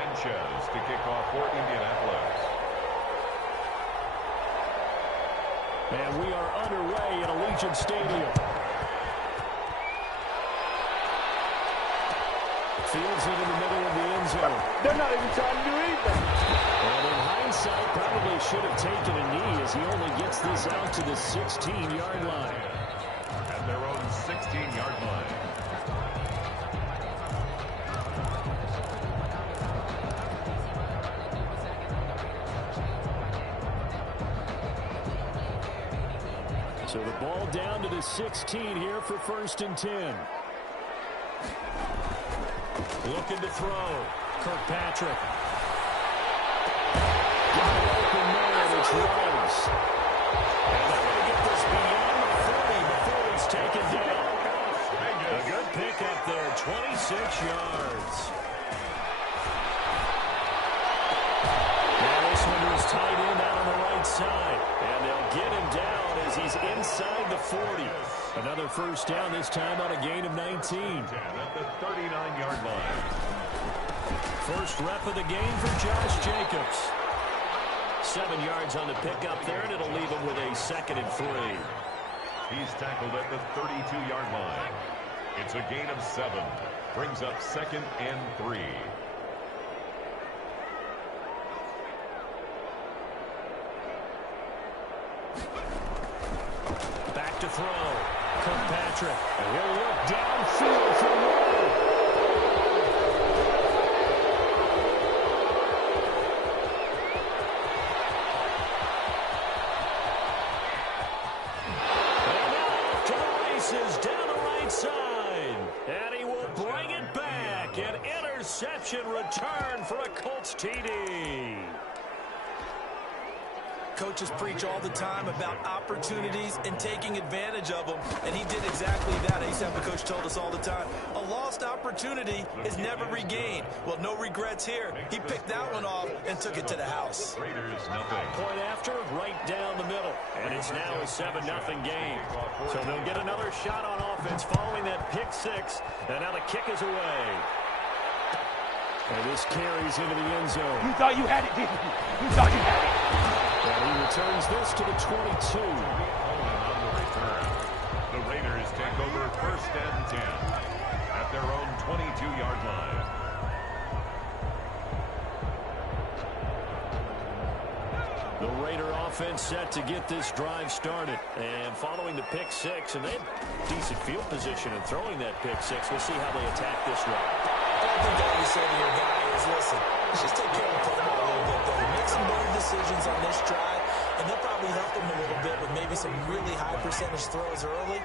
Sanchez to kick off for Indianapolis. And we are underway at Allegiant Stadium. Fields it in the middle of the end zone. They're not even trying to do anything. And in hindsight, probably should have taken a knee as he only gets this out to the 16-yard line. At their own 16-yard line. So the ball down to the 16 here for 1st and 10. Looking to throw. Kirkpatrick. Got an open man. It's Ruggs. And they're going to get this beyond the 40 before he's taken down. A good pickup there. 26 yards. Now this one is tight end out on the right side. And they'll get him down as he's inside the 40. Another first down, this time on a gain of 19. At the 39-yard line. First rep of the game for Josh Jacobs. 7 yards on the pickup there, and it'll leave him with a 2nd and 3. He's tackled at the 32-yard line. It's a gain of 7. Brings up 2nd and 3. Back to throw. Kirkpatrick. And he'll look downfield for Rowe. And off to the races down the right side. And he will bring it back. An interception return for a Colts TD. Coaches preach all the time about opportunities and taking advantage of them, and he did exactly that. I used to have a coach told us all the time, a lost opportunity is never regained. Well, no regrets here. He picked that one off and took it to the house. Raiders nothing. Point after, right down the middle. And it's now a 7-0 game. So they'll get another shot on offense following that pick 6. And now the kick is away. And this carries into the end zone. You thought you had it, didn't you? You thought you had it. And he returns this to the 22. On the return. The Raiders take over 1st and 10 at their own 22-yard line. The Raider offense set to get this drive started. And following the pick 6, and they had decent field position in throwing that pick 6. We'll see how they attack this drive. I think all you say to your guy is, listen, let's just take care of the football a little bit, though. Make some better decisions on this drive, and they'll probably help him a little bit with maybe some really high percentage throws early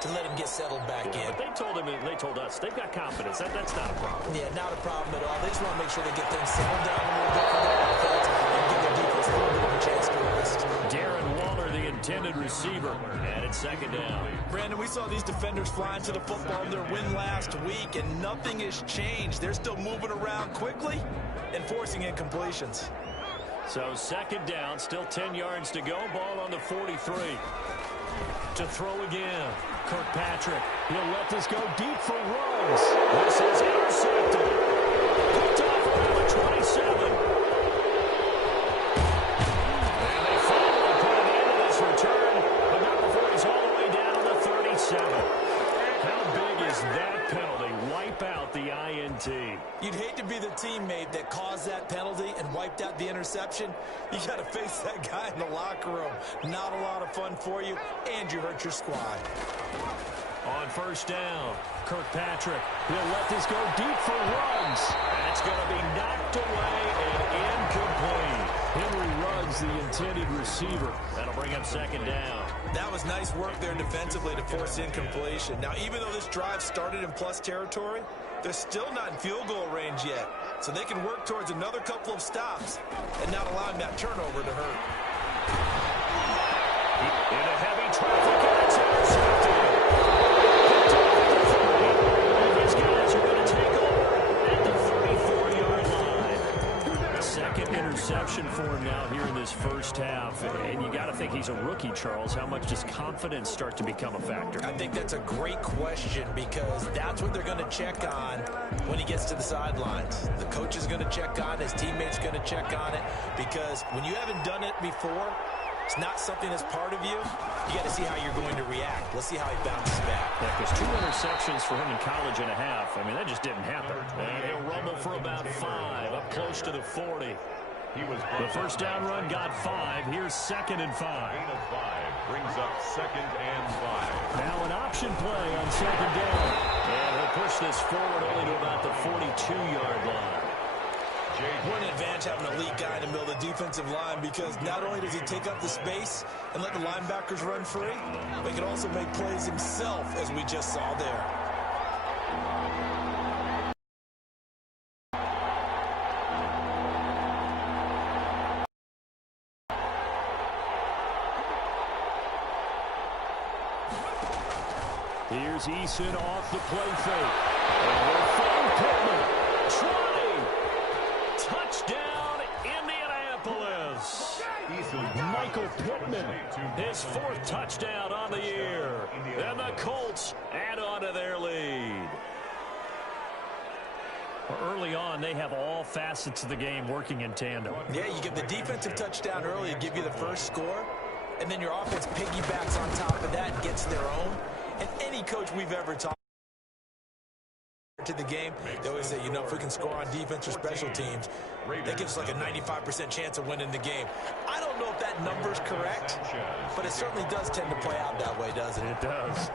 to let him get settled back in. But they told him, and they told us, they've got confidence. That's not a problem. Yeah, not a problem at all. They just want to make sure they get things settled down a little bit for their offense and give their defense a little bit of a chance to rest. Darren Waller, the intended receiver, and it's 2nd down. Brandon, we saw these defenders flying to the football in their win last week, and nothing has changed. They're still moving around quickly and forcing incompletions. So 2nd down, still 10 yards to go. Ball on the 43. To throw again. Kirkpatrick. He'll let this go deep for Ruggs. This is intercepted. Picked off around the 27. And they finally put an end to this return, but not before he's all the way down to the 37. How big is that penalty? Wipe out the INT. You'd hate to be the teammate that caused that penalty and wiped out the interception. You got to face that guy in the locker room. Not a lot of fun for you, and you hurt your squad. On 1st down, Kirkpatrick. He'll let this go deep for Ruggs. And it's going to be knocked away and incomplete. Henry Ruggs, the intended receiver. That'll bring up 2nd down. That was nice work there defensively to force incompletion. Now, even though this drive started in plus territory, they're still not in field goal range yet. So they can work towards another couple of stops and not allowing that turnover to hurt. In a heavy traffic, and it's intercepted. Picked off at the 30. And these guys are going to take over at the 34-yard line. The 2nd second interception for him now here in this first half. And you got to think he's a rookie, Charles. How much does confidence start to become a factor? I think that's a great question because that's what they're going to check on when he gets to the sidelines. The coach is going to check on it. His teammates going to check on it because when you haven't done it before, it's not something that's part of you. You got to see how you're going to react. Let's see how he bounces back. Yeah, because 2 interceptions for him in college and a half. I mean, that just didn't happen. And he'll rumble for about 5, up close to the 40. The first down run got 5. Here's 2nd and 5. Gain of 5 brings up 2nd and 5. Now an option play on 2nd down. And he'll push this forward only to about the 42-yard line. What an advantage having an elite guy in the middle of the defensive line because not only does he take up the space and let the linebackers run free, but he can also make plays himself, as we just saw there. Here's Eason off the play fake. And we'll find Pittman. Trying. Touchdown, Indianapolis. Michael Pittman, his 4th touchdown on the year. And the Colts add on to their lead. Early on, they have all facets of the game working in tandem. Yeah, you get the defensive touchdown early to give you the first score, and then your offense piggybacks on top of that and gets their own. And any coach we've ever talked to the game, they always say, you know, if we can score on defense or special teams, that gives us like a 95% chance of winning the game. I don't know if that number's correct, but it certainly does tend to play out that way, doesn't it? It does.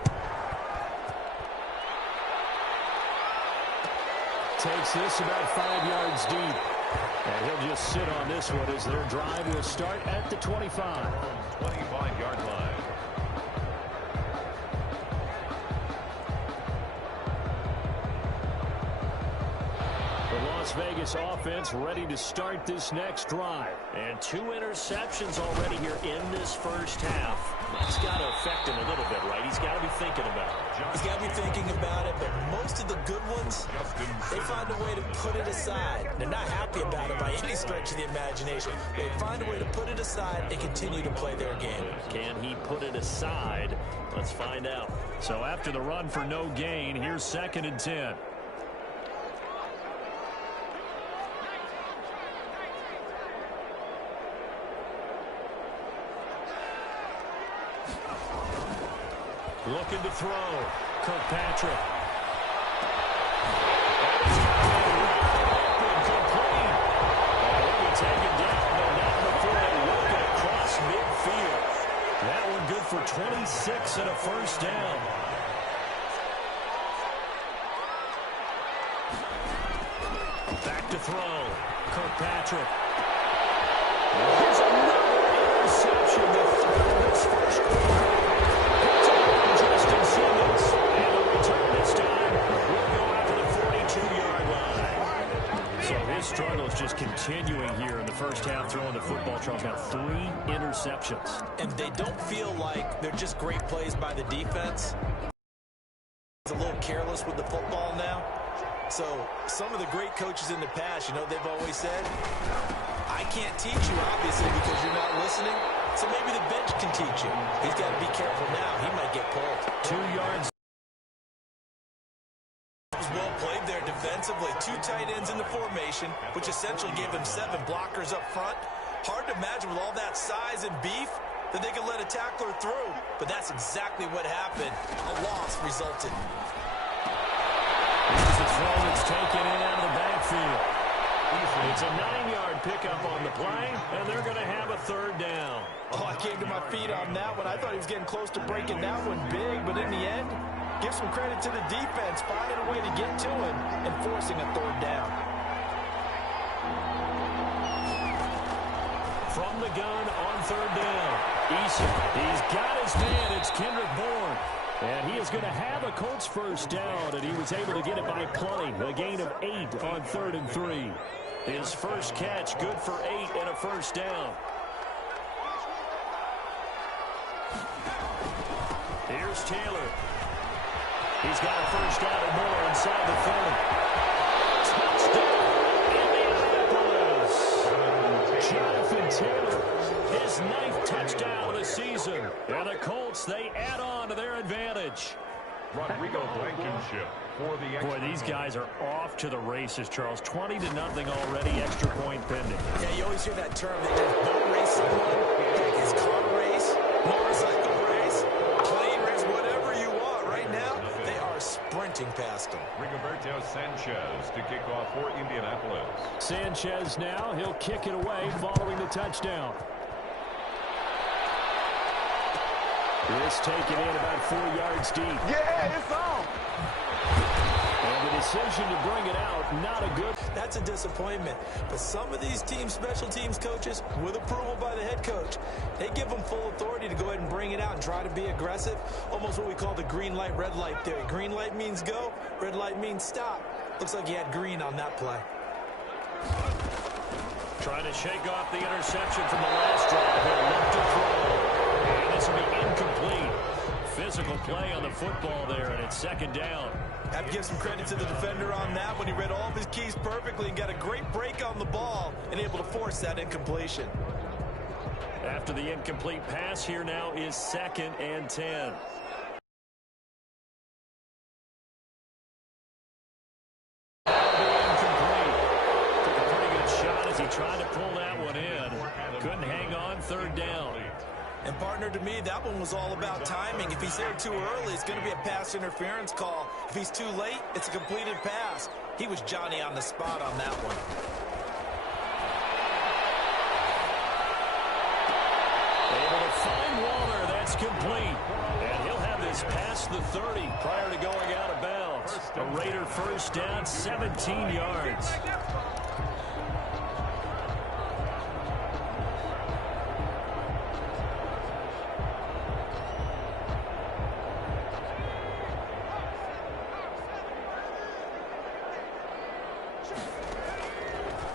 Takes this about 5 yards deep. And he'll just sit on this one as their drive will start at the 25. 25-yard line. Las Vegas offense ready to start this next drive. And 2 interceptions already here in this first half. That's got to affect him a little bit, right? He's got to be thinking about it. He's got to be thinking about it, but most of the good ones, they find a way to put it aside. They're not happy about it by any stretch of the imagination. They find a way to put it aside and continue to play their game. Can he put it aside? Let's find out. So after the run for no gain, here's 2nd and 10. Looking to throw. Kirkpatrick. Complete. He'll be taken down, but not before they work it across midfield. That one good for 26 and a first down. Back to throw. Kirkpatrick. Here's another interception. The 3rd of this first quarter. And the return this time will go after the 42-yard line. So his struggle is just continuing here in the first half, throwing the football. Charles got 3 interceptions. And they don't feel like they're just great plays by the defense. He's a little careless with the football now. So some of the great coaches in the past, you know, they've always said, I can't teach you, obviously, because you're not listening. So maybe the bench can teach him. He's got to be careful now. He might get pulled. 2 yards. Was well played there defensively. 2 tight ends in the formation, which essentially gave them 7 blockers up front. Hard to imagine with all that size and beef that they could let a tackler through. But that's exactly what happened. A loss resulted. Here's the throw that's taken in out of the backfield. It's a 9-yard pickup on the play, and they're going to have a 3rd down. Oh, I came to my feet on that one. I thought he was getting close to breaking that one big, but in the end, give some credit to the defense, finding a way to get to him and forcing a 3rd down. From the gun on 3rd down, Eason, he's got his man. It's Kendrick Bourne. And he is going to have a Colts first down, and he was able to get it by plenty. A gain of 8 on 3rd and 3. His first catch, good for 8 and a first down. Here's Taylor. He's got a first down and more inside the 30. Touchdown, Indianapolis. Taylor, his 9th touchdown of the season. And the Colts, they add on to their advantage. Rodrigo Blankenship for the extra. Boy, these guys are off to the races, Charles. 20-0 already, extra point pending. Yeah, you always hear that term. They just boat race someone. Heck, it's car race, motorcycle race, plane race, whatever you want. Right now, they are sprinting past them. Rigoberto Sanchez to kick off for Indianapolis. Sanchez now, he'll kick it away following the touchdown. This taken in about 4 yards deep. Yeah, it's on. And the decision to bring it out, not a good. That's a disappointment. But some of these team special teams coaches, with approval by the head coach, they give them full authority to go ahead and bring it out and try to be aggressive. Almost what we call the green light, red light theory. Green light means go, red light means stop. Looks like he had green on that play. Trying to shake off the interception from the last drive. He'll look to throw. And this will be incomplete. Physical play on the football there, and it's 2nd down. I have to give some credit to the defender on that when he read all of his keys perfectly and got a great break on the ball and able to force that incompletion. After the incomplete pass, here now is 2nd and 10. Trying to pull that one in. Couldn't hang on, 3rd down. And partner, to me, that one was all about timing. If he's there too early, it's going to be a pass interference call. If he's too late, it's a completed pass. He was Johnny on the spot on that one. Able to find Waller. That's complete. And he'll have this past the 30 prior to going out of bounds. A Raider 1st down, 17 yards.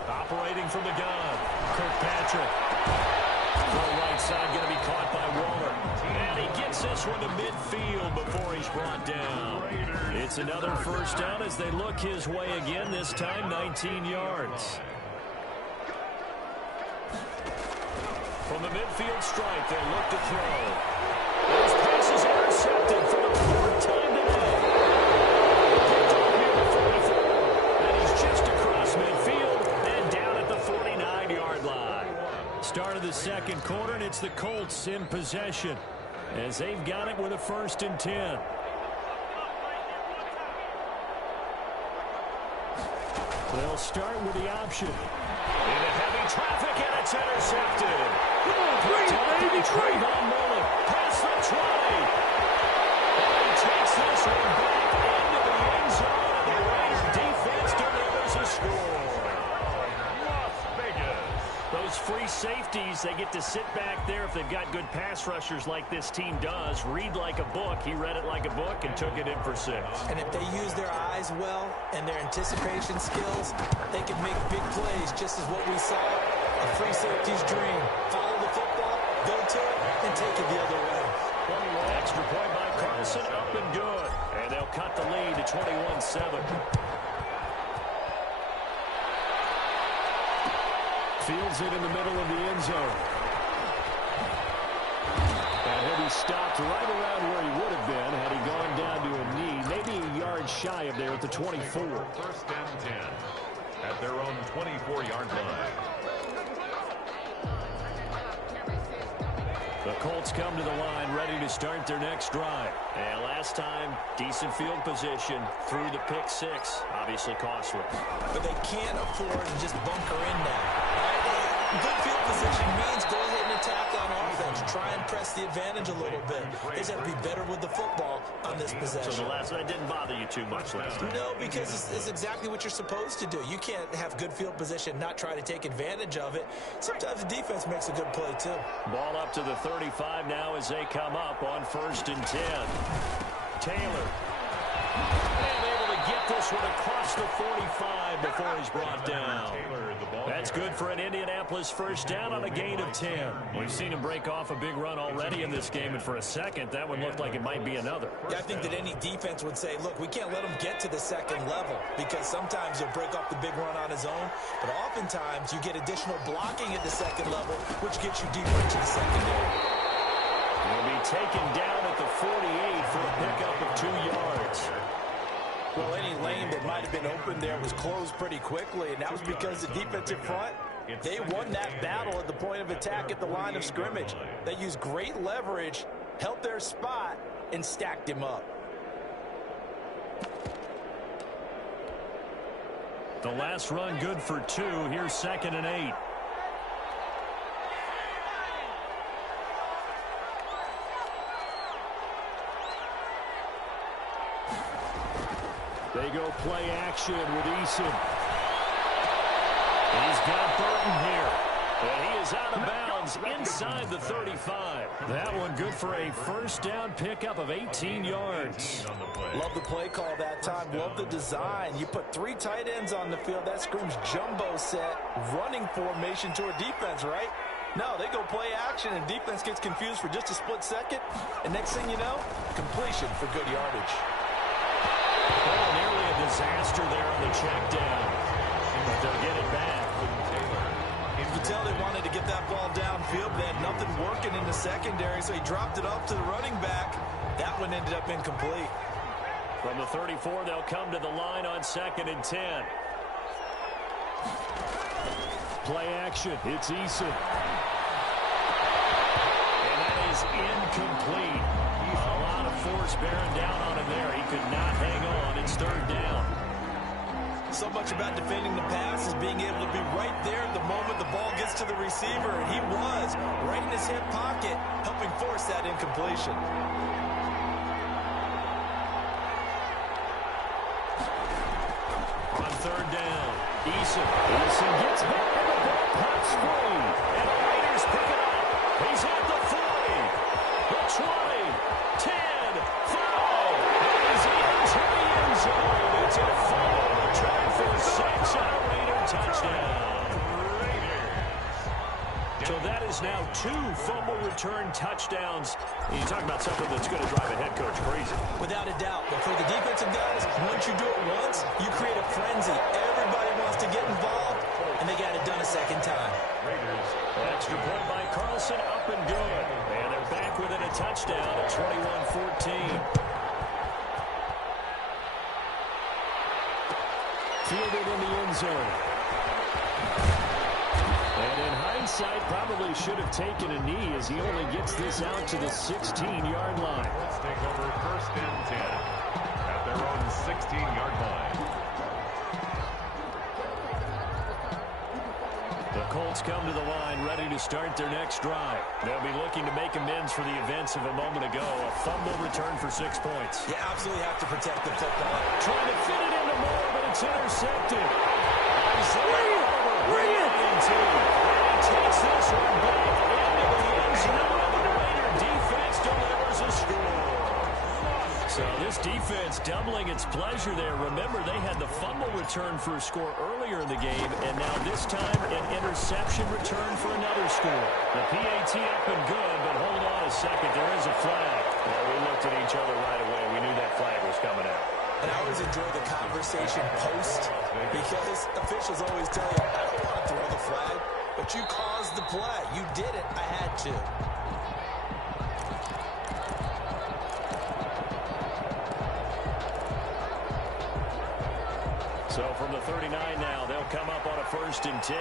Operating from the gun, Kirkpatrick. Throw right side going to be caught by Waller. And he gets this one to midfield before he's brought down. It's another 1st down as they look his way again, this time 19 yards. From the midfield stripe, they look to throw. This pass is intercepted for the 4th time today. Picked up near the 44. And he's just across midfield. 49-yard line. Start of the 2nd quarter, and it's the Colts in possession as they've got it with a 1st and 10. They'll start with the option. Into heavy traffic, and it's intercepted. Come on, Green, baby, Green. Mullen, past the 20. And he takes this one back into the end zone, and the Raider defense delivers a score. Those free safeties, they get to sit back there if they've got good pass rushers like this team does. Read like a book. He read it like a book and took it in for 6. And if they use their eyes well and their anticipation skills, they can make big plays, just as what we saw. A free safety's dream. Follow the football, go to it, and take it the other way. Extra point by Carlson, up and good. And they'll cut the lead to 21-7. Fields it in the middle of the end zone. And he'll be stopped right around where he would have been had he gone down to a knee, maybe a yard shy of there at the 24. 1st and 10 at their own 24-yard line. The Colts come to the line ready to start their next drive. And last time, decent field position through the pick 6. Obviously costly. But they can't afford to just bunker in now. Good field position means go ahead and attack on offense. Try and press the advantage a little bit. They just have to be better with the football on this possession. So the last one didn't bother you too much last time? No, because it's exactly what you're supposed to do. You can't have good field position, not try to take advantage of it. Sometimes the defense makes a good play, too. Ball up to the 35 now as they come up on 1st and 10. Taylor. And able to get get this one across the 45 before he's brought down. That's good for an Indianapolis first down on a gain of 10. We've seen him break off a big run already in this game, and for a second, that one looked like it might be another. Yeah, I think that any defense would say, look, we can't let him get to the second level because sometimes he'll break off the big run on his own, but oftentimes you get additional blocking at the second level, which gets you deeper into the secondary. He'll be taken down at the 48 for a pickup of 2 yards. Well, any lane that might have been open there was closed pretty quickly, and that was because the defensive front, they won that battle at the point of attack at the line of scrimmage. They used great leverage, held their spot, and stacked him up. The last run good for 2. Here's 2nd and 8. They go play action with Eason. He's got Burton here. And he is out of bounds inside the 35. That one good for a first down pickup of 18 yards. Love the play call that time. Love the design. You put 3 tight ends on the field. That screams jumbo set, running formation to a defense, right? No, they go play action, and defense gets confused for just a split second. And next thing you know, completion for good yardage. Oh, nearly a disaster there on the check down. But they'll get it back. You can tell they wanted to get that ball downfield. They had nothing working in the secondary, so he dropped it off to the running back. That one ended up incomplete. From the 34, they'll come to the line on 2nd and 10. Play action. It's Eason. And that is incomplete. A lot of force bearing down on him there. He could not hang on. It's 3rd down. So much about defending the pass is being able to be right there at the moment the ball gets to the receiver. And he was right in his hip pocket, helping force that incompletion. On 3rd down, Eason gets back and the ball pops free. And the Raiders pick it up. He's at the 40, the 20, 10, 5. He's into the end zone. It's a fumble return for 6 and a Raider touchdown. So that is now 2 fumble return touchdowns. You talk about something that's going to drive a head coach crazy. Without a doubt. But for the defensive guys, once you do it once, you create a frenzy. Everybody wants to get involved, and they got it done a second time. Extra point by Carlson, up and good. And they're back within a touchdown at 21-14. Fielded in the end zone. And in hindsight, probably should have taken a knee as he only gets this out to the 16-yard line. Let's take over 1st and 10 at their own 16-yard line. The Colts come to the line ready to start their next drive. They'll be looking to make amends for the events of a moment ago. A fumble return for 6 points. You absolutely have to protect the football. Trying to fit it into Moore, but it's intercepted. Bring it! And he takes this one back into the end zone, and the Raider defense delivers a score. So this defense doubling its pleasure there. Remember, they had the fumble return for a score earlier in the game, and now this time an interception return for another score. The PAT up and good, but hold on a second. There is a flag. Well, we looked at each other right away. We knew that flag was coming out. And I always enjoy the conversation post because officials always tell you, I don't want to throw the flag, but you caused the play. You did it. I had to. So from the 39 now, they'll come up on a 1st and 10.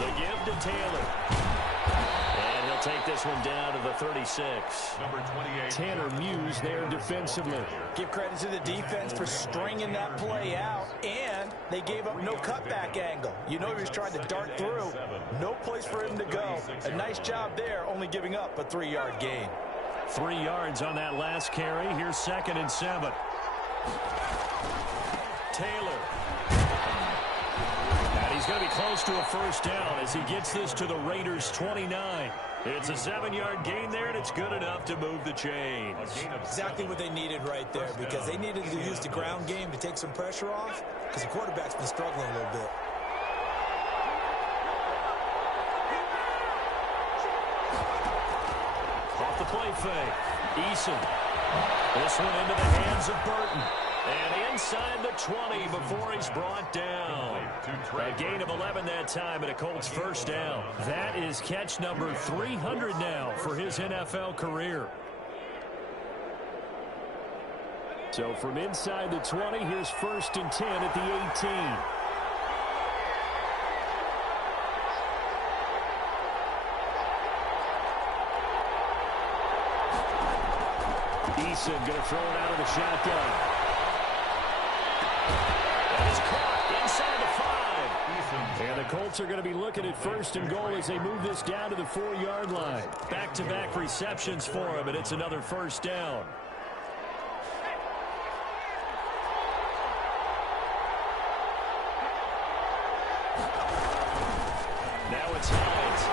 The give to Taylor. And he'll take this one down to the 36. Number 28. Tanner Muse there defensively. Give credit to the defense for stringing that play out, and they gave up no cutback angle. You know he was trying to dart through. No place for him to go. A nice job there, only giving up a 3-yard gain. 3 yards on that last carry. Here's 2nd and 7. Taylor. And he's going to be close to a first down as he gets this to the Raiders' 29. It's a 7-yard gain there, and it's good enough to move the chains. Exactly what they needed right there, because they needed to use the ground game to take some pressure off, because the quarterback's been struggling a little bit. Off the play fake. Eason. This one into the hands of Burton. And inside the 20 before he's brought down. A gain of 11 that time, and a Colts first down. That is catch number 300 now for his NFL career. So from inside the 20, here's 1st and 10 at the 18. Eason going to throw it out of the shotgun. That is caught inside the 5. And the Colts are going to be looking at 1st and goal as they move this down to the 4-yard line. Back-to-back receptions for him, and it's another first down. Now it's Hines.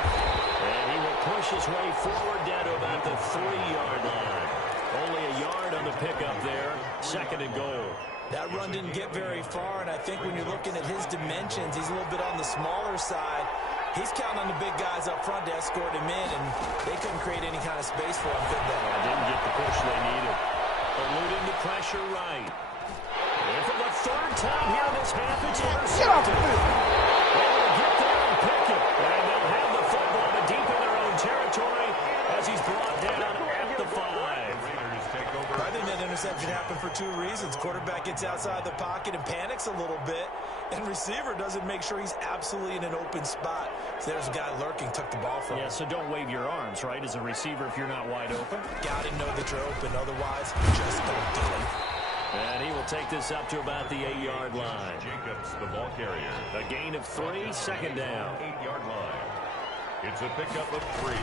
And he will push his way forward down to about the 3-yard line. Only a yard on the pickup there. 2nd and goal. That run didn't get very far, and I think when you're looking at his dimensions, he's a little bit on the smaller side. He's counting on the big guys up front to escort him in, and they couldn't create any kind of space for him, could they? Didn't get the push they needed. Eluding the pressure right. And for the 3rd time here in this half, it's intercepted. They'll get there and pick it. And they'll have the football but deep in their own territory as he's brought down at the 5. I think that interception happened for 2 reasons. Quarterback gets outside the pocket and panics a little bit, and receiver doesn't make sure he's absolutely in an open spot. So there's a guy lurking, took the ball from him. Yeah, so don't wave your arms, right, as a receiver if you're not wide open. Got to know that you're open, otherwise just don't do it. And he will take this up to about the 8-yard line. Jacobs, the ball carrier. A gain of 3, 2nd down. 8-yard line. It's a pickup of 3.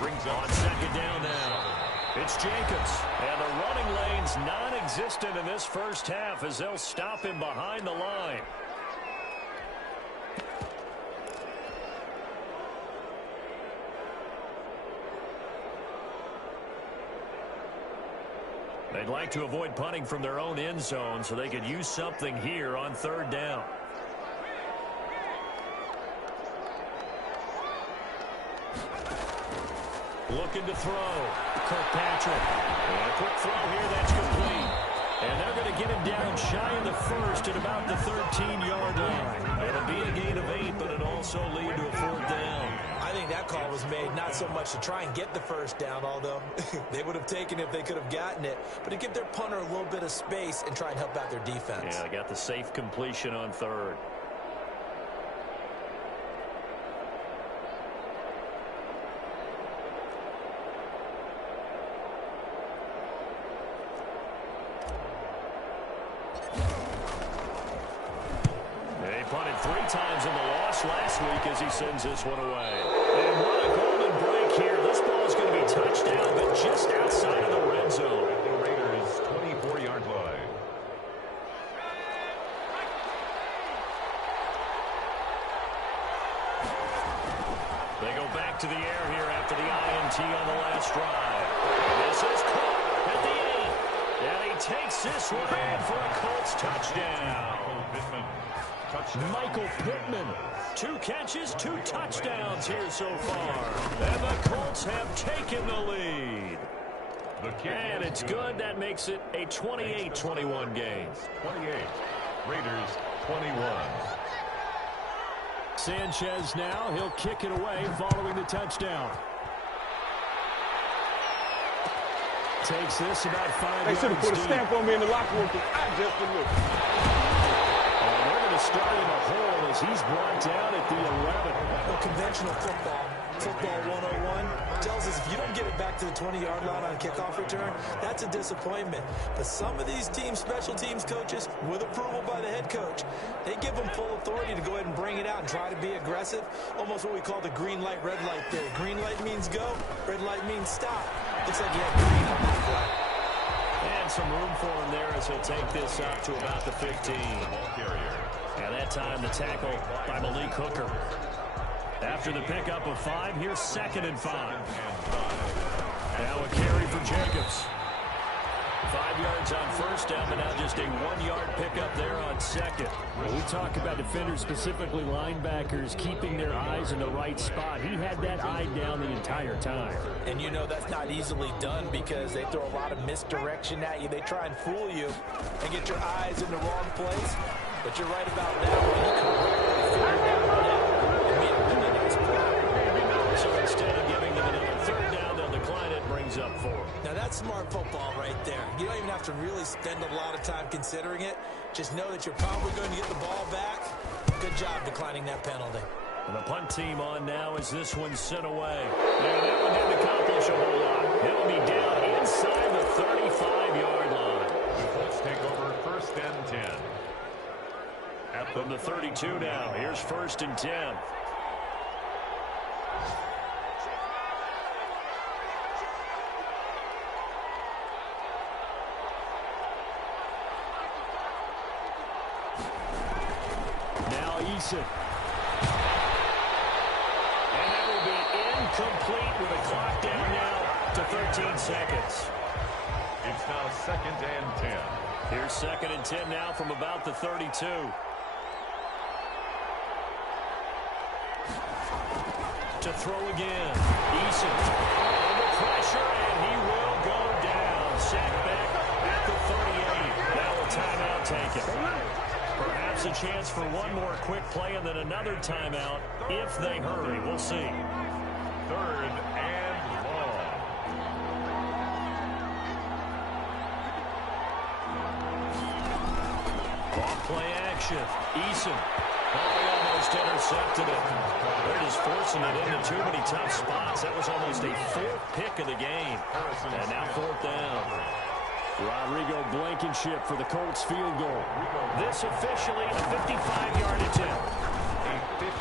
Brings on 2nd down now. It's Jacobs, and the running lane's non-existent in this first half as they'll stop him behind the line. They'd like to avoid punting from their own end zone so they could use something here on 3rd down. Looking to throw. Kirkpatrick. And a quick throw here, that's complete. And they're going to get him down shy in the 1st at about the 13-yard line. It'll be a gain of 8, but it'll also lead to a 4th down. I think that call was made not so much to try and get the 1st down, although they would have taken it if they could have gotten it, but to give their punter a little bit of space and try and help out their defense. Yeah, they got the safe completion on 3rd. Punted 3 times in the loss last week as he sends this one away. And what a golden break here. This ball is going to be touched down, but just outside of the red zone. The Raiders' 24-yard line. They go back to the air here after the INT on the last drive. This is caught at the 8. And he takes this one in for a Colts touchdown. Michael Pittman, 2 catches, 2 touchdowns here so far. And the Colts have taken the lead. And it's good. That makes it a 28-21 game. 28. Raiders 21. Sanchez now. He'll kick it away following the touchdown. Takes this about 5 yards. They should have put a stamp on me in the locker room. I just didn't look. Starting a hole as he's brought down at the 11. Well, conventional football 101 tells us if you don't get it back to the 20-yard line on kickoff return, that's a disappointment. But some of these special teams coaches, with approval by the head coach, they give them full authority to go ahead and bring it out and try to be aggressive. Almost what we call the green light, red light theory. Green light means go, red light means stop. Looks like you have green on that play. And some room for him there as he'll take this up to about the 15. And that time the tackle by Malik Hooker. After the pickup of 5, here's 2nd and 5. Now a carry for Jacobs. 5 yards on first down, but now just a 1-yard pickup there on 2nd. When we talk about defenders, specifically linebackers, keeping their eyes in the right spot. He had that eye down the entire time. And you know that's not easily done because they throw a lot of misdirection at you. They try and fool you and get your eyes in the wrong place. But you're right about that one. He correctly figured that one out and made a really nice play. So instead of giving them another 3rd down, they'll decline it, brings up 4. Now that's smart football right there. You don't even have to really spend a lot of time considering it. Just know that you're probably going to get the ball back. Good job declining that penalty. And the punt team on now as this one's sent away. And that one didn't accomplish a whole lot. It'll be down inside the 35-yard line. The Colts take over 1st and 10. From the 32 now, here's 1st and 10. Now Eason. And that will be incomplete with a clock down now to 13 seconds. It's now 2nd and 10. Here's 2nd and 10 now from about the 32. To throw again. Eason under pressure, and he will go down. Sacked back at the 38. Now a timeout taken. Perhaps a chance for one more quick play and then another timeout if they hurry. We'll see. 3rd and long. Off play action. Eason. Oh, he almost intercepted it. They're just forcing it into too many tough spots. That was almost a 4th pick of the game. And now 4th down. Rodrigo Blankenship for the Colts field goal. This officially a 55-yard attempt. A 55.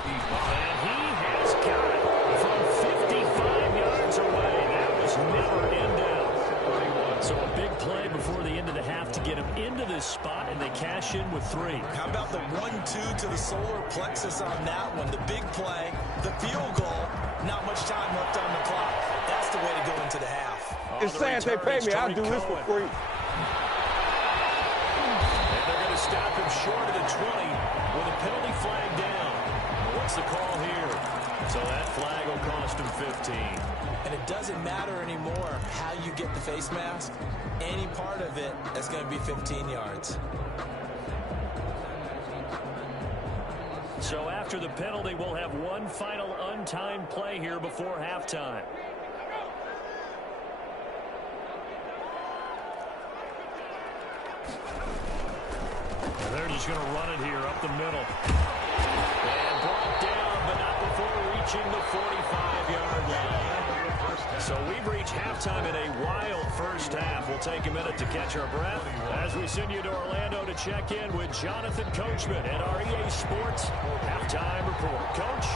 And he has got it from 55 yards away. That was never in doubt. So a big play before the end of the half to get him into this spot, and they cash in with 3. How about the 1-2 to the solar plexus on that one? The big play, the field goal, not much time left on the clock. That's the way to go into the half. It's sad they pay me. I'll do this for free. And they're going to stop him short of the 20 with a penalty flag down. What's the call here? So that flag will cost him 15. And it doesn't matter anymore how you get the face mask. Any part of it, that's going to be 15 yards. So after the penalty, we'll have one final untimed play here before halftime. And they're just going to run it here up the middle. And brought down, but not before reaching the 45-yard line. So we've reached halftime in a wild first half. We'll take a minute to catch our breath as we send you to Orlando to check in with Jonathan Coachman at our EA Sports Halftime Report. Coach?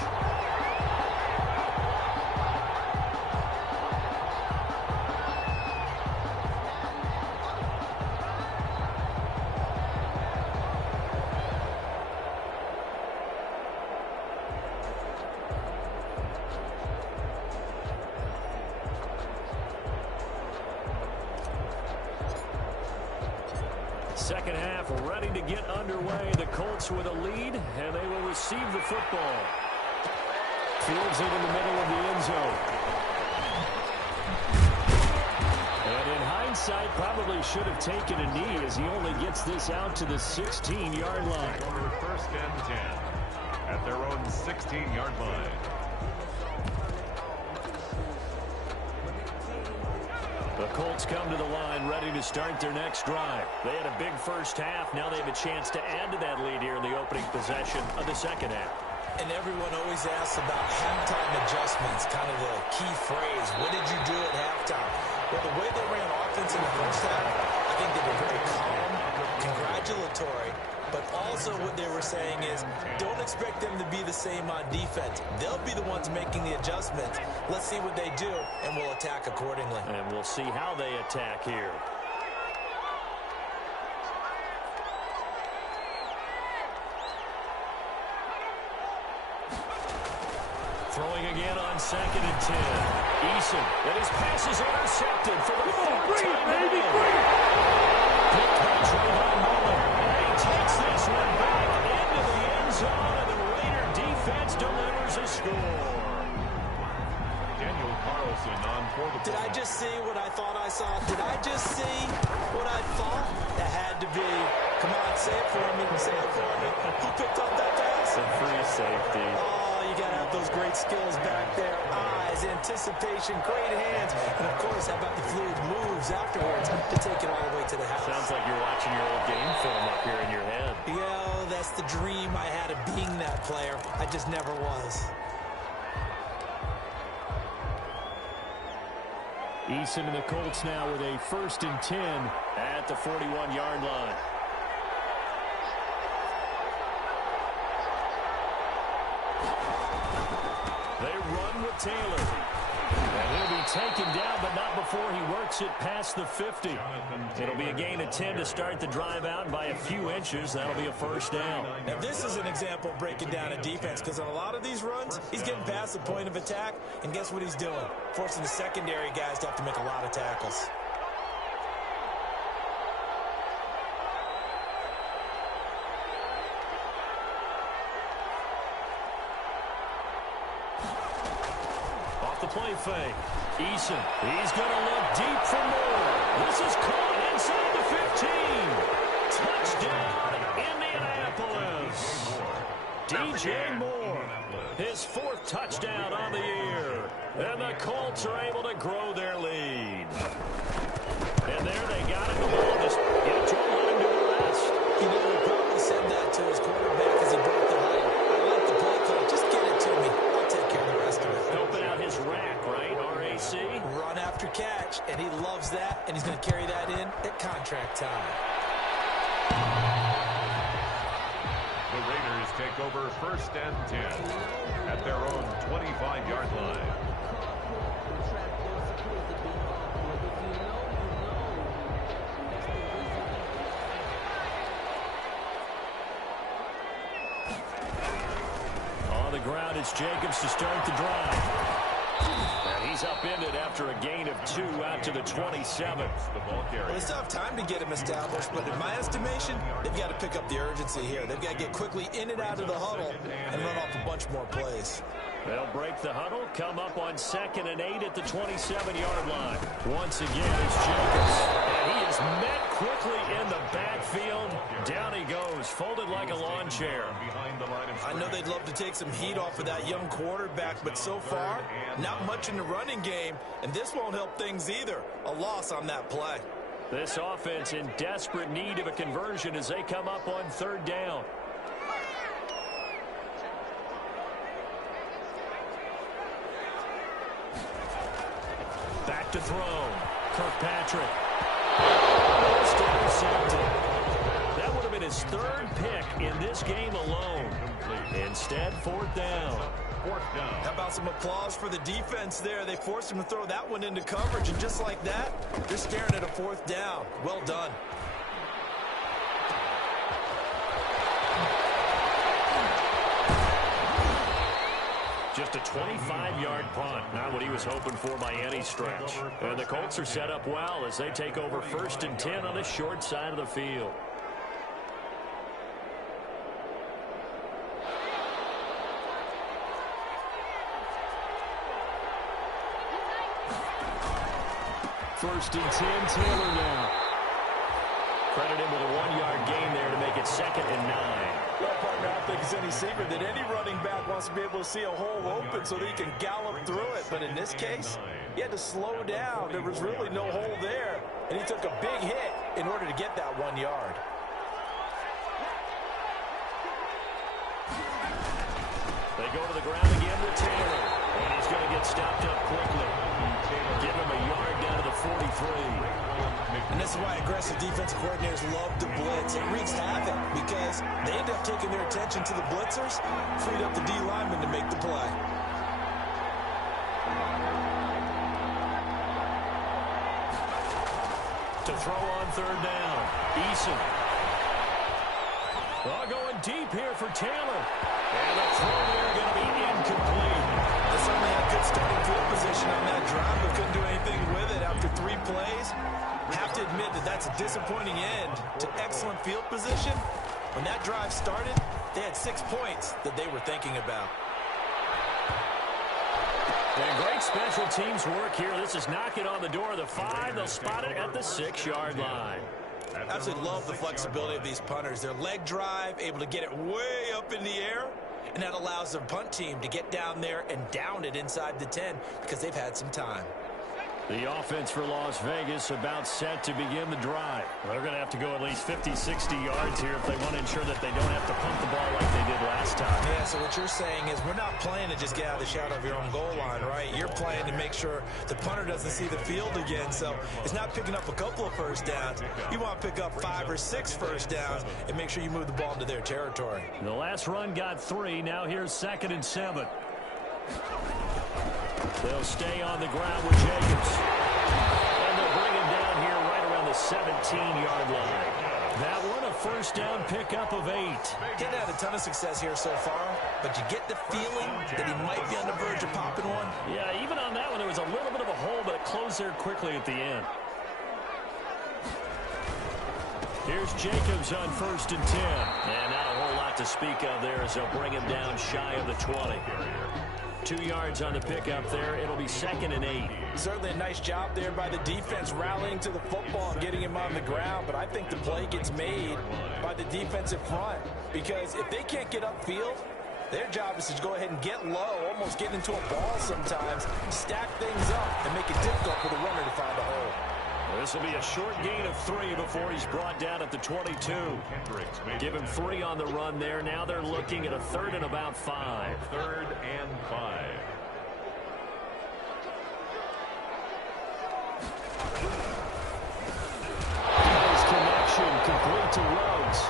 Second half ready to get underway. The Colts with a lead, and they will receive the football. Fields it in the middle of the end zone. And in hindsight, probably should have taken a knee as he only gets this out to the 16-yard line. Over 1st and 10 at their own 16-yard line. The Colts come to the line ready to start their next drive. They had a big first half. Now they have a chance to add to that lead here in the opening possession of the second half. And everyone always asks about halftime adjustments, kind of the key phrase. What did you do at halftime? Well, the way they ran offense in the first half, I think they were very calm, congratulatory, but also what they were saying is don't expect them to be the same on defense. They'll be the ones making the adjustments. Let's see what they do, and we'll attack accordingly. And we'll see how they attack here. Throwing again on 2nd and 10. Eason, and his pass is intercepted for the fourth time today. Picked by Trayvon Mullen. And he takes this one back into the end zone, and the Raider defense delivers a score. Daniel Carlson on for the Did I just see what I thought I saw? Did I just see what I thought? That had to be. Come on, say it for me. Say it for me. Who picked up that pass? The free safety. Oh, you got to have those great skills back there. Eyes, anticipation, great hands. And, of course, how about the fluid moves afterwards to take it all the way to the house? Sounds like you're watching your old game film up here in your head. Yo, that's the dream I had of being that player. I just never was. Eason and the Colts now with a 1st and 10 at the 41-yard line. They run with Taylor. And he'll be taken down, but not before he works it past the 50. It'll be a gain of 10 to start the drive out, and by a few inches, that'll be a 1st down. Now, this is an example of breaking down a defense, because on a lot of these runs, he's getting past the point of attack, and guess what he's doing? Forcing the secondary guys to have to make a lot of tackles. Play fake. Eason, he's going to look deep for more. This is caught inside the 15. Touchdown, Indianapolis. DJ Moore, his 4th touchdown on the year. And the Colts are able to grow their lead. And there they got him. The ball just get it to him, let him do the rest. You know, he probably said that to his quarterback as he broke the huddle. I like the play call. Just get it to me. I'll take care of the rest of it. Helping out his rack, right? RAC. Run after catch, and he loves that, and he's going to carry that in at contract time. The Raiders take over 1st and 10 at their own 25-yard line. On the ground, it's Jacobs to start the drive. And he's upended after a gain of 2 out to the 27th. The ball carrier. Well, they still have time to get him established, but in my estimation, they've got to pick up the urgency here. They've got to get quickly in and out of the huddle and run off a bunch more plays. They'll break the huddle, come up on 2nd and 8 at the 27-yard line. Once again, it's Jacobs. And he is met quickly in the backfield. Down he goes, folded like a lawn chair. I know they'd love to take some heat off of that young quarterback, but so far, not much in the running game, and this won't help things either. A loss on that play. This offense in desperate need of a conversion as they come up on 3rd down. Back to throw. Kirkpatrick. Almost intercepted. That would have been his 3rd pick in this game alone. Instead, 4th down. How about some applause for the defense there? They forced him to throw that one into coverage, and just like that, they're staring at a 4th down. Well done. Just a 25-yard punt. Not what he was hoping for by any stretch. And the Colts are set up well as they take over 1st and 10 on the short side of the field. First and 10, Taylor now. Credit him with a 1-yard gain there to make it 2nd and 9. Well, partner, I don't think it's any secret that any running back wants to be able to see a hole open so that he can gallop through it. But in this case, he had to slow down. There was really no hole there, and he took a big hit in order to get that 1 yard. They go to the ground again with Taylor, and he's going to get stopped up quickly. Give him a yard down to the 43. And this is why aggressive defensive coordinators love to blitz. It wreaks havoc because they end up taking their attention to the blitzers, freed up the D lineman to make the play. To throw on 3rd down, Eason. Well, going deep here for Taylor. And the throw there going to be incomplete. to admit that that's a disappointing end to excellent field position. When that drive started, they had 6 points that they were thinking about. And great special teams work here. This is knocking on the door of the 5. They'll spot it at the 6-yard line. Absolutely love the flexibility of these punters. Their leg drive, able to get it way up in the air, and that allows their punt team to get down there and down it inside the 10 because they've had some time. The offense for Las Vegas about set to begin the drive. They're going to have to go at least 50, 60 yards here if they want to ensure that they don't have to pump the ball like they did last time. Yeah, so what you're saying is we're not playing to just get out of the shadow of your own goal line, right? You're playing to make sure the punter doesn't see the field again. So it's not picking up a couple of first downs. You want to pick up 5 or 6 first downs and make sure you move the ball into their territory. The last run got 3. Now here's 2nd and 7. They'll stay on the ground with Jacobs. And they'll bring him down here right around the 17-yard line. That one, a first down pickup of 8. Didn't have a ton of success here so far, but you get the feeling that he might be on the verge of popping one. Yeah, even on that one, there was a little bit of a hole, but it closed there quickly at the end. Here's Jacobs on 1st and 10. And not a whole lot to speak of there as they'll bring him down shy of the 20. 2 yards on the pickup there. It'll be 2nd and 8. Certainly a nice job there by the defense rallying to the football and getting him on the ground, but I think the play gets made by the defensive front because if they can't get upfield, their job is to go ahead and get low, almost get into a ball sometimes, stack things up, and make it difficult for the runner to find a hole. This will be a short gain of 3 before he's brought down at the 22. Give him 3 on the run there. Now they're looking at a 3rd and about 5. 3rd and 5. Nice connection, complete to Rhodes.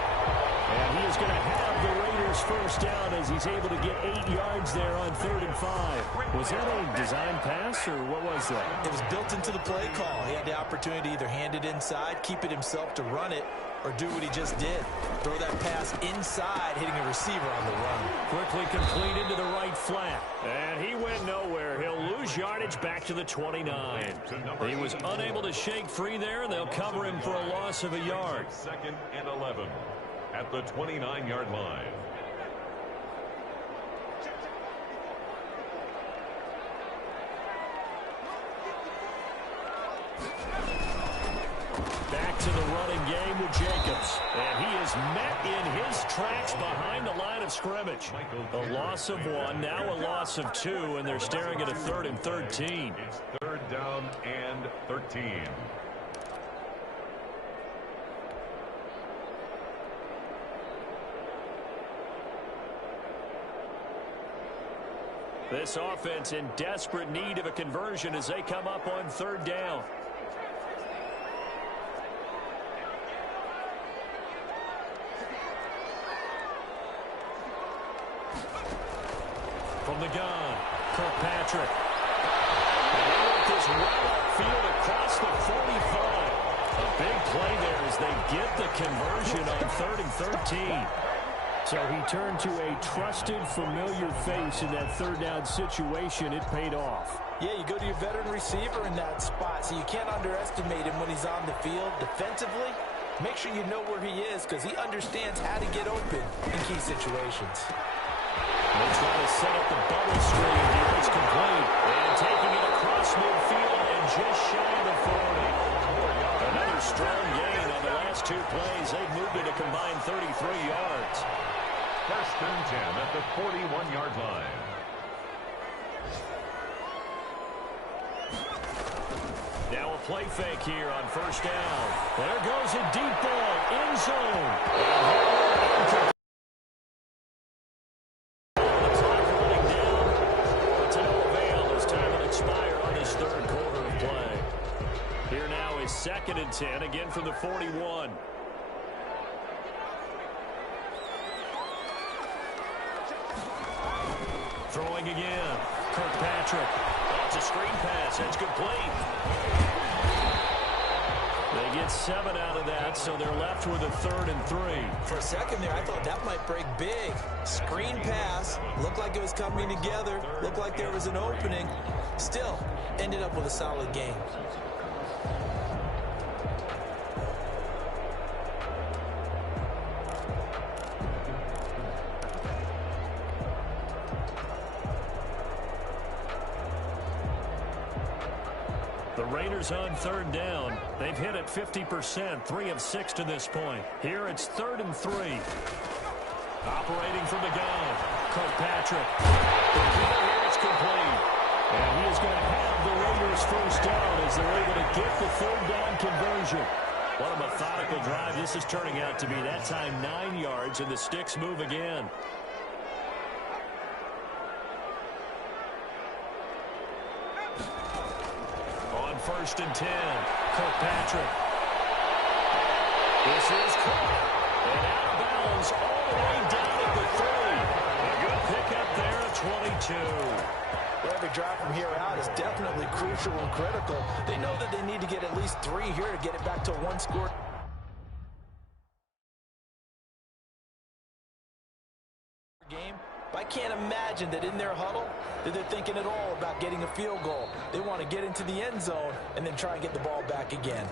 And he is going to have the Raiders first down as he's able to get 8 yards there on 3rd and 5. Was that a design pass or what was that? It was built into the play call. He had the opportunity to either hand it inside, keep it himself to run it, or do what he just did. Throw that pass inside, hitting a receiver on the run. Quickly completed to the right flat. And he went nowhere. He'll lose yardage back to the 29. He was unable to shake free there, and they'll cover him for a loss of a yard. 2nd and 11 at the 29-yard line. Back to the running game with Jacobs. And he is met in his tracks behind the line of scrimmage. A loss of 1, now a loss of 2, and they're staring at a 3rd and 13. It's 3rd down and 13. This offense in desperate need of a conversion as they come up on 3rd down. From the gun, Kirkpatrick. And they want this right upfield across the 45. A big play there as they get the conversion on 3rd and 13. So he turned to a trusted, familiar face in that 3rd down situation. It paid off. Yeah, you go to your veteran receiver in that spot, so you can't underestimate him when he's on the field defensively. Make sure you know where he is because he understands how to get open in key situations. They try to set up the bubble screen here. It's complete. And taking it across midfield and just shy of the 40. Another strong gain on the last 2 plays. They've moved it a combined 33 yards. 1st and 10 at the 41-yard line. Now a play fake here on 1st down. There goes a deep ball, end zone. The clock running down, but to no avail as time will expire on this 3rd quarter of play. Here now is 2nd and 10, again from the 41. Throwing again. Kirkpatrick. That's a screen pass. That's complete. They get 7 out of that, so they're left with a 3rd and 3. For a second there, I thought that might break big. Screen pass. Looked like it was coming together. Looked like there was an opening. Still, ended up with a solid game. Raiders on third down. They've hit it 50%, 3 of 6 to this point. Here it's 3rd and 3. Operating from the gun, Kirkpatrick. The throw here is complete. And he is going to have the Raiders first down as they're able to get the 3rd down conversion. What a methodical drive this is turning out to be. That time 9 yards, and the sticks move again. On 1st and 10, Kirkpatrick. This is caught. And out of bounds all the way down at the 30. A good pickup there at 22. Every drive from here out is definitely crucial and critical. They know that they need to get at least 3 here to get it back to a 1-score game. But I can't imagine that in their huddle that they're thinking at all about getting a field goal. They want to get into the end zone and then try and get the ball back again.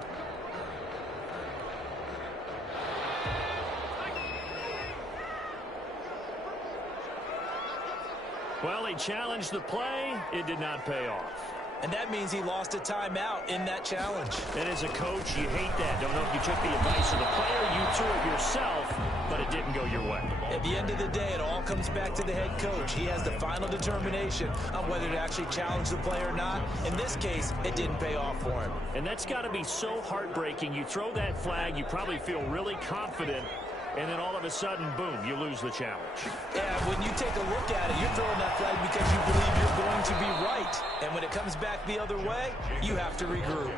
Well, he challenged the play. It did not pay off. And that means he lost a timeout in that challenge. And as a coach, you hate that. Don't know if you took the advice of the player, you threw it yourself, but it didn't go your way. At the end of the day, it all comes back to the head coach. He has the final determination on whether to actually challenge the play or not. In this case, it didn't pay off for him. And that's got to be so heartbreaking. You throw that flag, you probably feel really confident, and then all of a sudden, boom, you lose the challenge. Yeah, when you take a look at it, you're throwing that flag because you believe you're going to be right. And when it comes back the other way, you have to regroup.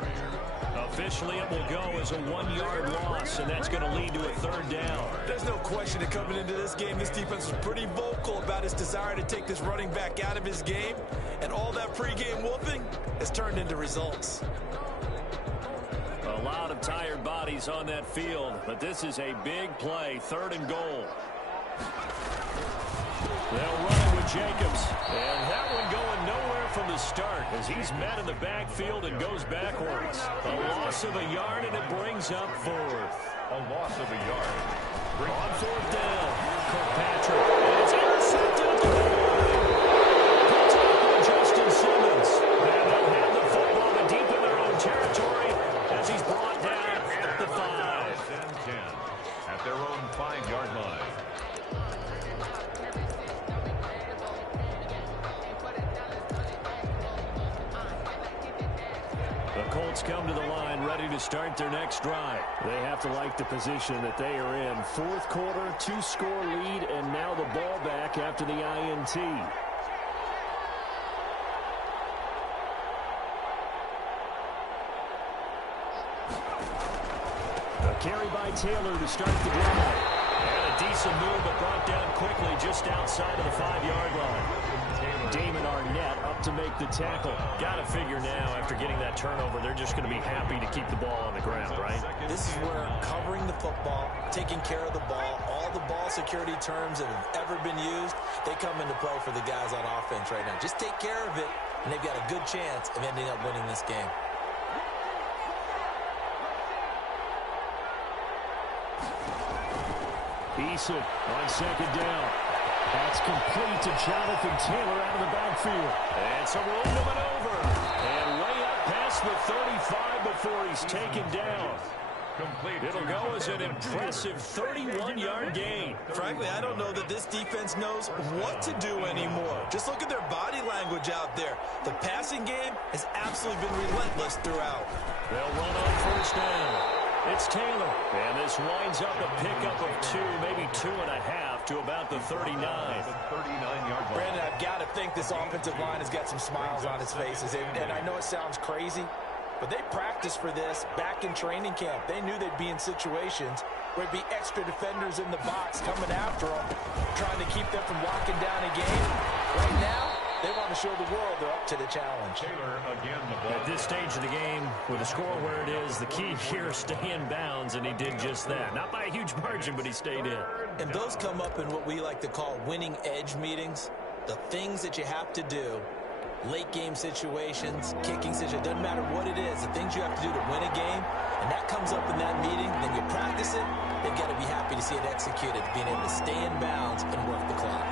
Officially, it will go as a 1-yard loss, and that's going to lead to a 3rd down. There's no question that coming into this game, this defense was pretty vocal about his desire to take this running back out of his game. And all that pregame whooping has turned into results. A lot of tired bodies on that field, but this is a big play, 3rd and goal. They'll run it with Jacobs, and that one going nowhere from the start as he's met in the backfield and goes backwards. A loss of a yard, and it brings up 4th. A loss of a yard. On 4th down, Kirkpatrick, and it's intercepted at the picked up by Justin Simmons. And they'll have the football to deep in their own territory as he's brought down at the 5. And 10 at their own 5-yard line. The Colts come to the line ready to start their next drive. They have to like the position that they are in. 4th quarter, 2-score lead, and now the ball back after the INT. A carry by Taylor to start the drive. And a decent move, but brought down quickly just outside of the 5-yard line. Damon Arnett up to make the tackle. Got to figure now, after getting that turnover, they're just going to be happy to keep the ball on the ground, right? This is where covering the football, taking care of the ball, all the ball security terms that have ever been used, they come into play for the guys on offense right now. Just take care of it, and they've got a good chance of ending up winning this game. Eason on 2nd down. That's complete to Jonathan Taylor out of the backfield. And some room to maneuver. And way up past the 35 before he's taken down. It'll go as an impressive 31-yard gain. Frankly, I don't know that this defense knows what to do anymore. Just look at their body language out there. The passing game has absolutely been relentless throughout. They'll run on 1st down. It's Taylor. And this winds up a pickup of 2, maybe 2.5 to about the 39. 39-yard line. Brandon, I've got to think this offensive line has got some smiles on its faces. And I know it sounds crazy, but they practiced for this back in training camp. They knew they'd be in situations where there'd be extra defenders in the box coming after them, trying to keep them from locking down a game. Right now, they want to show the world they're up to the challenge. Taylor again the ball. At this stage of the game, with the score where it is, the key here is stay in bounds, and he did just that. Not by a huge margin, but he stayed in. And those come up in what we like to call winning edge meetings. The things that you have to do, late game situations, kicking situations, doesn't matter what it is, the things you have to do to win a game, and that comes up in that meeting, then you practice it, they've got to be happy to see it executed, being able to stay in bounds and work the clock.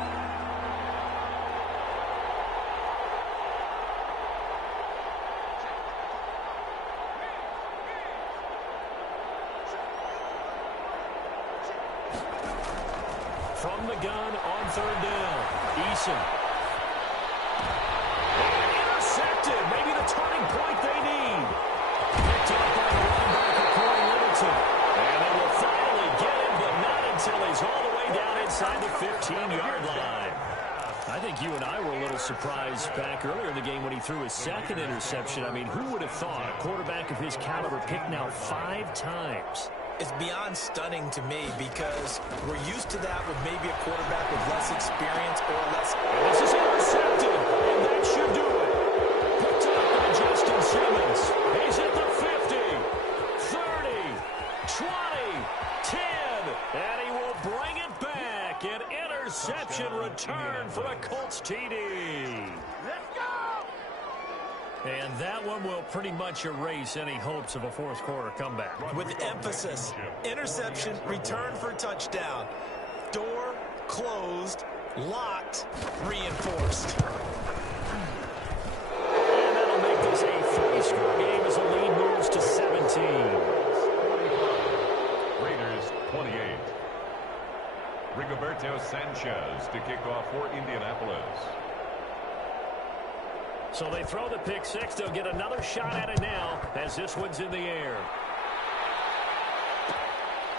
the gun on third down. Eason. Intercepted. Maybe the turning point they need. Picked up by the linebacker, Corey Littleton. And they will finally get him, but not until he's all the way down inside the 15-yard line. I think you and I were a little surprised back earlier in the game when he threw his second interception. I mean, who would have thought a quarterback of his caliber picked now 5 times? It's beyond stunning to me because we're used to that with maybe a quarterback with less experience or less. And this is intercepted, and that should do it. Picked up by Justin Simmons. He's at the 50, 30, 20, 10, and he will bring it back. An interception return for a Colts TD. Let's go! And that one will pretty much erase any hopes of a fourth quarter comeback. With emphasis, interception, return for touchdown. Door closed, locked, reinforced. And that'll make this a 3-score game as the lead moves to 17. Raiders 28. Rigoberto Sanchez to kick off for Indianapolis. So they throw the pick six. They'll get another shot at it now as this one's in the air.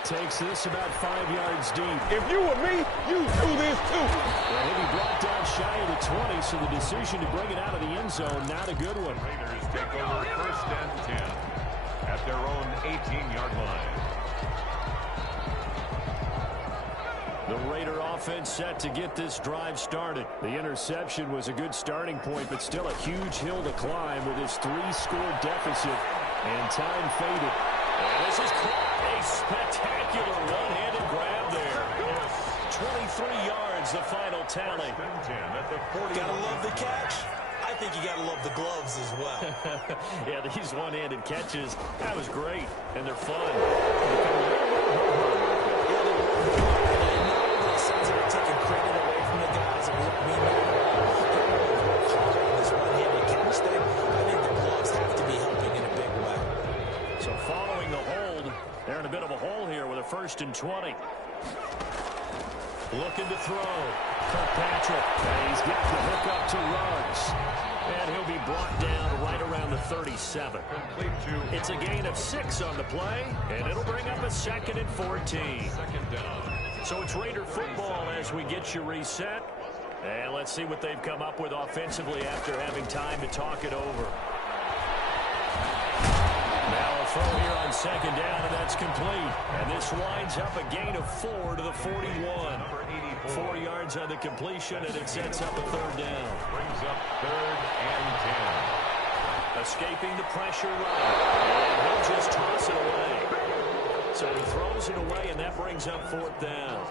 Takes this about 5 yards deep. If you were me, you'd do this too. Well, he'll be brought down shy of the 20, so the decision to bring it out of the end zone, not a good one. Raiders take over first and 10 at their own 18-yard line. The Raider offense set to get this drive started. The interception was a good starting point, but still a huge hill to climb with his 3-score deficit. And time faded. And this is caught. A spectacular one-handed grab there. 23 yards, the final tally. Gotta love the catch. I think you gotta love the gloves as well. Yeah, these one-handed catches, that was great. And they're fun. Taking credit away from the guys that work me hard on this one-handed catch thing. I think the gloves have to be helping in a big way. So following the hold, they're in a bit of a hole here with a 1st and 20. Looking to throw. Kirkpatrick. And he's got the hook up to Ruggs. And he'll be brought down right around the 37. It's a gain of 6 on the play, and it'll bring up a 2nd and 14. Second down. So it's Raider football as we get you reset. And let's see what they've come up with offensively after having time to talk it over. Now a throw here on 2nd down, and that's complete. And this winds up a gain of 4 to the 41. 4 yards on the completion, and it sets up a 3rd down. Brings up 3rd and 10. Escaping the pressure right. And he'll just toss it away. So he throws it away, and that brings up 4th down.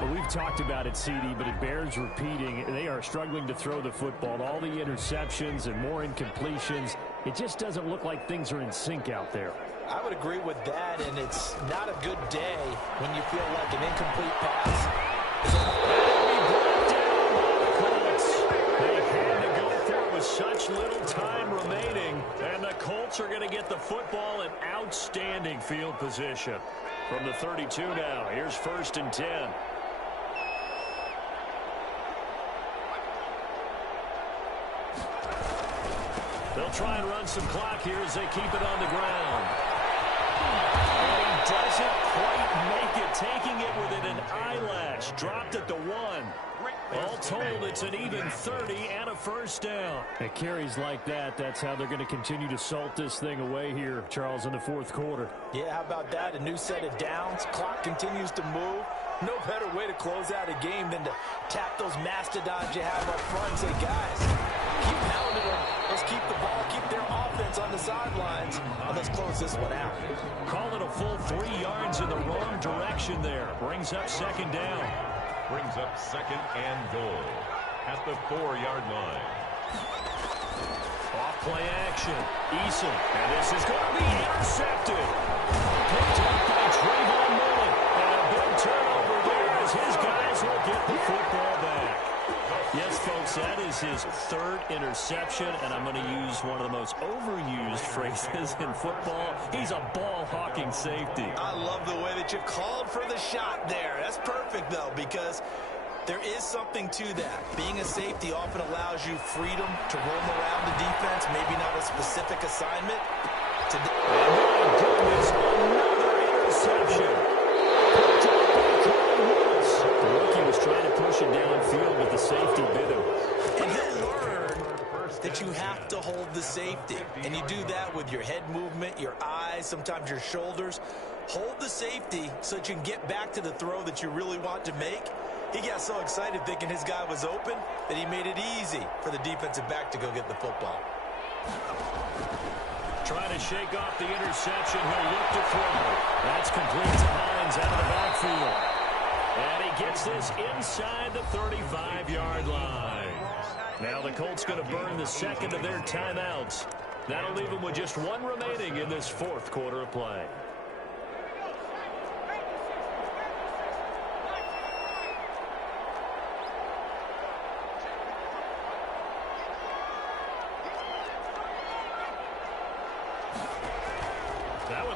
Well, we've talked about it, CD, but it bears repeating. They are struggling to throw the football. All the interceptions and more incompletions. It just doesn't look like things are in sync out there. I would agree with that, and it's not a good day when you feel like an incomplete pass. They had to go for it with such little time remaining, and the Colts are going to get the football in outstanding field position. From the 32 now, here's 1st and 10. They'll try and run some clock here as they keep it on the ground. And he doesn't quite make it, taking it within an eyelash. Dropped at the 1. All told, it's an even 30 and a 1st down. At carries like that, that's how they're going to continue to salt this thing away here, Charles, in the 4th quarter. Yeah, how about that? A new set of downs. Clock continues to move. No better way to close out a game than to tap those mastodons you have up front and say, guys, keep pounding them. Let's keep the ball, keep their offense on the sidelines, and let's close this one out. Call it a full 3 yards in the wrong direction there. Brings up 2nd down. Brings up 2nd and goal at the 4-yard line. Off play action. Eason. And this is going to be intercepted. Picked up by Trayvon Mullen. And a big turnover there as his guys will get the football back. Yes, folks, that is his 3rd interception, and I'm going to use one of the most overused phrases in football. He's a ball-hawking safety. I love the way that you called for the shot there. That's perfect, though, because There is something to that. Being a safety often allows you freedom to roam around the defense, maybe not a specific assignment. Oh, goodness, another interception. The rookie was trying to push it downfield, but the safety bit him. And he'll learn that you have to hold the safety. And you do that with your head movement, your eyes, sometimes your shoulders. Hold the safety so that you can get back to the throw that you really want to make. He got so excited thinking his guy was open that he made it easy for the defensive back to go get the football. Trying to shake off the interception. He'll look to throw. That's complete to Hines out of the backfield. And he gets this inside the 35-yard line. Now the Colts going to burn the second of their timeouts. That'll leave them with just one remaining in this fourth quarter of play.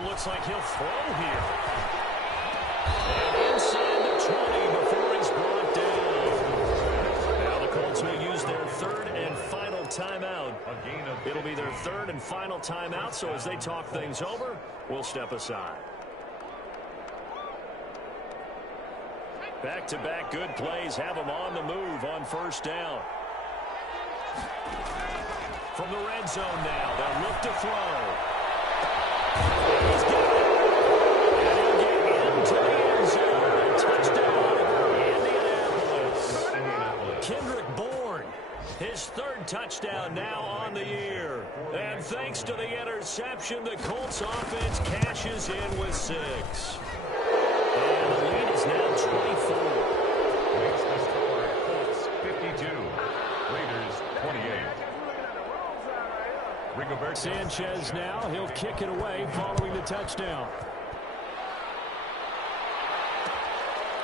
Looks like he'll throw here. And inside the 20 before he's brought down. Now the Colts will use their third and final timeout. It'll be their third and final timeout, so as they talk things over, we'll step aside. Back-to-back good plays have them on the move on first down. From the red zone now, they'll look to throw. He's got it. And he'll get into the end zone. Touchdown, Indianapolis. Kendrick Bourne, his third touchdown now on the year. And thanks to the interception, the Colts offense cashes in with 6. And the lead is now 24. Makes the score Colts 52, Raiders 28. Sanchez now, he'll kick it away following the touchdown.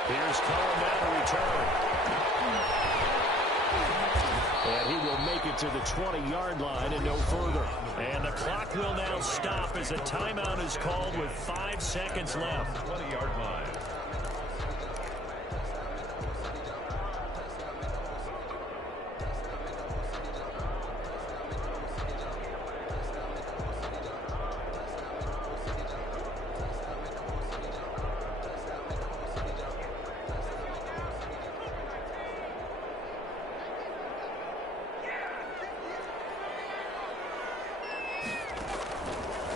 Here's Cohen now to return. And he will make it to the 20-yard line and no further. And the clock will now stop as a timeout is called with 5 seconds left. 20-yard line.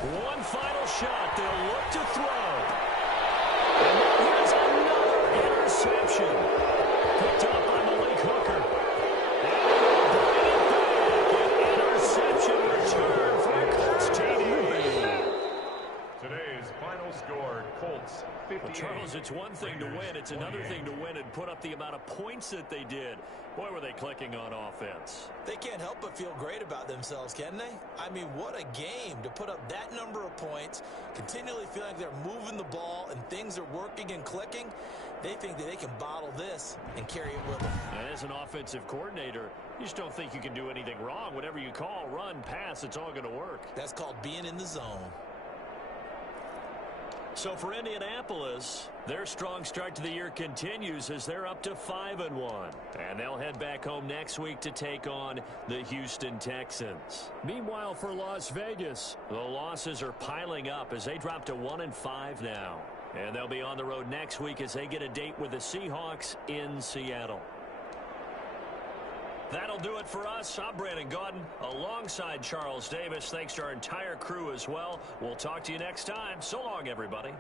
One final shot. They'll look to throw. And here's another interception. Picked up by Malik Hooker. And an interception return for Colts TD. Today's final score, Colts 58. Well, Charles, it's one thing to win. It's another thing to win and put up the amount of points that they did. Boy, were they clicking on offense. They can't help but feel great about themselves, can they? I mean, what a game to put up that number of points, continually feel like they're moving the ball and things are working and clicking. They think that they can bottle this and carry it with them. And as an offensive coordinator, you just don't think you can do anything wrong. Whatever you call, run, pass, it's all going to work. That's called being in the zone. So for Indianapolis, their strong start to the year continues as they're up to 5-1. And they'll head back home next week to take on the Houston Texans. Meanwhile, for Las Vegas, the losses are piling up as they drop to 1-5 now. And they'll be on the road next week as they get a date with the Seahawks in Seattle. That'll do it for us. I'm Brandon Gaudin alongside Charles Davis. Thanks to our entire crew as well. We'll talk to you next time. So long, everybody.